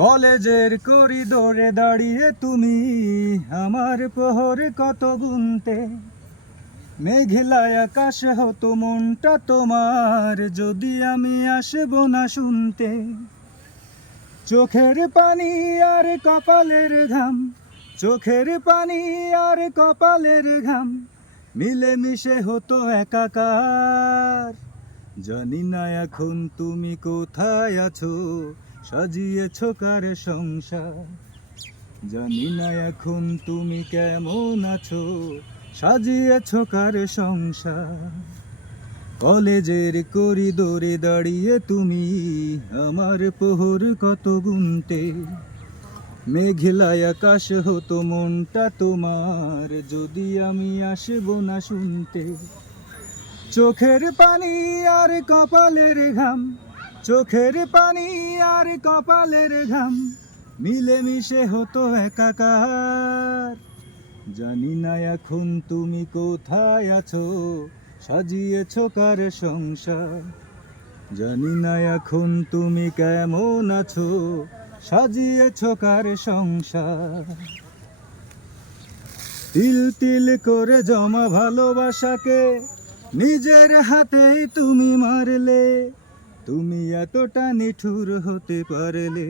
কলেজের করিডোরে দাঁড়িয়ে তুমি আমার প্রহর কত গুনতে, মেঘলা আকাশে হতো মনটা তোমার যদি আমি আসবো না শুনতে। চোখের পানি আর কপালের ঘাম, চোখের পানি আর কপালের ঘাম মিলে মিশে হতো একাকার। জানি না এখন তুমি কোথায় আছো, সাজিয়েছো কার সংসার। জানি না এখন তুমি কেমন আছো, সাজিয়েছো কার সংসার। কলেজের করিডোরে দাঁড়িয়ে তুমি আমার প্রহর কত গুনতে, মেঘলা আকাশ হতো মনটা তোমার যদি আমি আসবো না শুনতে। চোখের পানি আর কপালের ঘাম, চোখের পানি আর কপালের ঘাম মিলে মিশে হতো একাকার। জানি না এখন তুমি কোথায় আছো, সাজিয়েছো কার সংসার। জানি না এখন তুমি কেমন আছো, সাজিয়েছো কার সংসার। তিল তিল করে জমা ভালোবাসাকে নিজের হাতেই তুমি মারলে, তুমি এতটা নিঠুর হতে পারলে।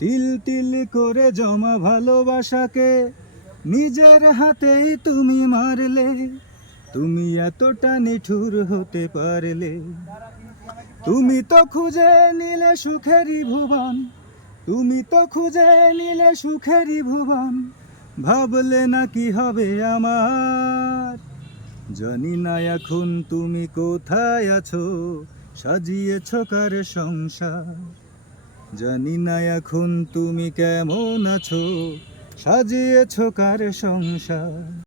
তিল তিল করে জমা ভালোবাসাকে নিজের হাতেই তুমি মারলে, তুমি এতটা নিঠুর হতে পারলে। তুমি তো খুঁজে নিলে সুখেরই ভুবন, তুমি তো খুঁজে নিলে সুখেরই ভুবন, ভাবলে না কি হবে আমার। জানি না এখন তুমি কোথায় আছো, সাজিয়েছো কার সংসার। জানি না এখন তুমি কেমন আছো, সাজিয়েছো কার সংসার।